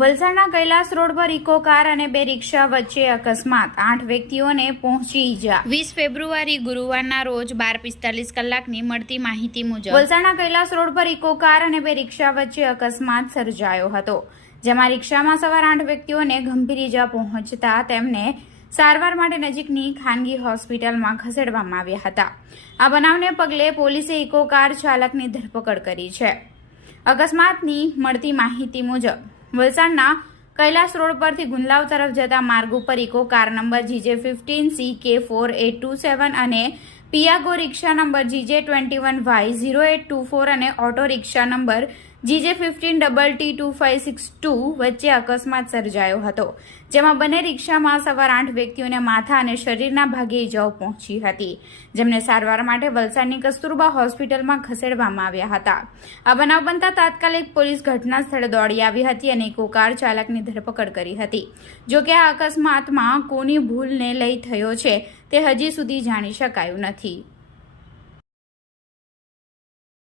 વલસાડના કૈલાસ રોડ પર eco car અને બે રિક્ષા વચ્ચે અકસ્માત, 8 વ્યક્તિઓને પહોંચી ઈજા। 20 ફેબ્રુઆરી ગુરુવારના રોજ 12:45 કલાકની મળતી માહિતી મુજબ વલસાડના કૈલાસ રોડ પર ઇકો કાર અને બે રિક્ષા વચ્ચે અકસ્માત સર્જાયો હતો, જેમાં રિક્ષામાં સવાર 8 વ્યક્તિઓને ગંભીર ઈજા પહોંચતા તેમને સારવાર માટે નજીકની ખાનગી હોસ્પિટલમાં ખસેડવામાં આવ્યા હતા। આ બનાવને પગલે પોલીસે ઇકો કાર ચાલકની ધરપકડ કરી છે। અકસ્માતની મળતી માહિતી મુજબ વલસાડના કૈલાસ રોડ પરથી ગુંદલાવ તરફ જતા માર્ગ ઉપર ઇકો કાર નંબર GJ15CK4827 અને પિયાગો રિક્ષા નંબર GJ21Y0824 અને ઓટો રિક્ષા નંબર GJ15TT2562 વચ્ચે અકસ્માત સર્જાયો હતો, જેમાં બંને રિક્ષામાં સવાર 8 વ્યક્તિઓને માથા અને શરીરના ભાગે ઈજાઓ પહોંચી હતી, જેમને સારવાર માટે વલસાડની કસ્તુરબા હોસ્પિટલમાં ખસેડવામાં આવ્યા હતા। આ બનાવ બનતા તાત્કાલિક પોલીસ ઘટના સ્થળે દોડી આવી હતી અને ઇકો કાર ચાલકની ધરપકડ કરી હતી। જો કે આ અકસ્માતમાં કોની ભૂલને લઈ થયો છે તે હજી સુધી જાણી શકાયું નથી।